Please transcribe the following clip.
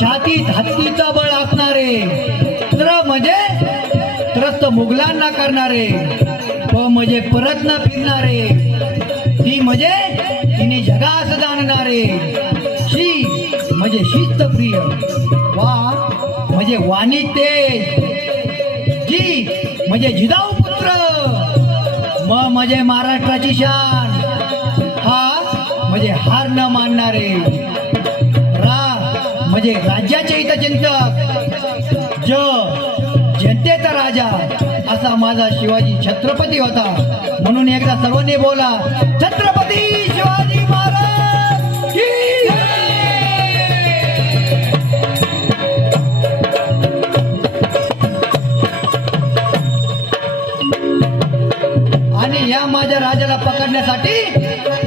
छातीत हत्तीचा बळ असणारे, म्हणजे त्रस्त मुघलांना करणारे, म्हणजे परत न फिरणारे, ती म्हणजे तिने जगास जाणणारे, शी म्हणजे शिस्त प्रिय, वा म्हणजे वाणी तेज, जी म्हणजे जिजाऊ पुत्र, म्हणजे महाराष्ट्राची शान, हा म्हणजे हार न मानणारे, म्हणजे राज्याचे हितचिंतक, जनतेचा राजा असा माझा शिवाजी छत्रपती होता. म्हणून एकदा सर्वांनी बोला, छत्रपती शिवाजी महाराज की आणि या माझ्या राजाला पकडण्यासाठी